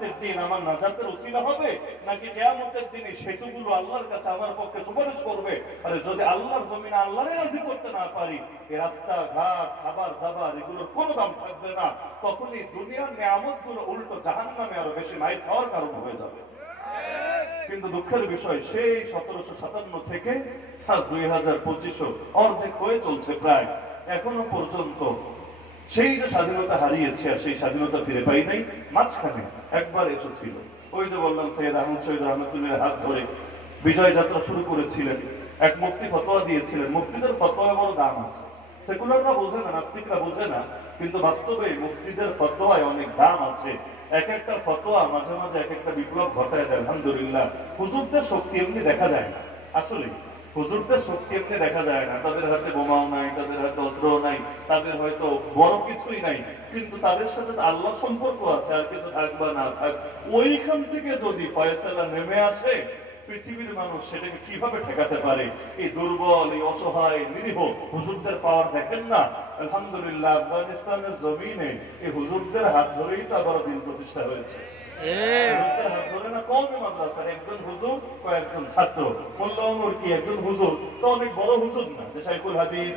কিয়ামতের দিন আমার নাজাতের উসিলা হবে, নাকি কিয়ামতের দিনে সেতুগুলো আল্লাহর কাছে আমার পক্ষে সুপারিশ করবে? আরে যদি আল্লাহর জমিনে আল্লাহরে রাজি করতে না পারি, এই রাস্তা ঘাট খাবার দাবার এগুলোর কোনো দাম থাকবে না। তখনই দুনিয়ার নিয়ামত গুলো উল্টো জাহান্নামে আরো বেশি মাইর খাওয়ার কারণ হয়ে যাবে। কিন্তু দুঃখের বিষয়, সেই 1757 থেকে 2025 অর্ধেক হয়ে চলছে প্রায়, এখনো পর্যন্ত সেই যে স্বাধীনতা হারিয়েছে আর সেই স্বাধীনতা ফিরে পাই নাই। মাঝখানে একবার এসেছিল, ওই যে বললাম সৈয়দ আহমদ শহীদ রহমতুল্লাহর হাত ধরে বিজয় যাত্রা শুরু করেছিলেন, এক মুফতি ফতোয়া দিয়েছিলেন। মুফতিদের ফতোয়া বড় দাম আছে, সেকুলাররা বোঝে না, নাস্তিকরা বোঝে না, কিন্তু বাস্তবে মুফতিদের ফতোয়ায় অনেক দাম আছে। এক একটা ফতোয়া মাঝে মাঝে এক একটা বিপ্লব ঘটায় দেয়। আলহামদুলিল্লাহ, হুজুরদের শক্তি এমনি দেখা যায় না। আসলে হুজুরদের শক্তি এমনি দেখা যায় না। তাদের হাতে বোমাও নাই, তাদের হাতে অস্ত্রও নাই, তাদের হয়তো বড় কিছুই নাই, কিন্তু তাদের সাথে আল্লাহ সম্পর্ক আছে। আর কিছু থাক বা না থাক, ওইখান থেকে যদি ফয়সালা নেমে আসে, পৃথিবীর মানুষ সেটাকে কিভাবে ঠেকাতে পারে? এই দুর্বল, এই অসহায়, নিরীহ হুজুরদের পাওয়ার দেখেন না। আলহামদুলিল্লাহ, আফগানিস্তানের জমিনে এই হুজুরদের হাত ধরেই তো আবার দিন প্রতিষ্ঠা হয়েছে। হুজুরদের হাত ধরে না, কওমি মাদ্রাসার একজন হুজুর, কয়েকজন ছাত্র। মোল্লা ওমর কি একজন হুজুর? তো অনেক বড় হুজুর না যে শাইখুল হাদিস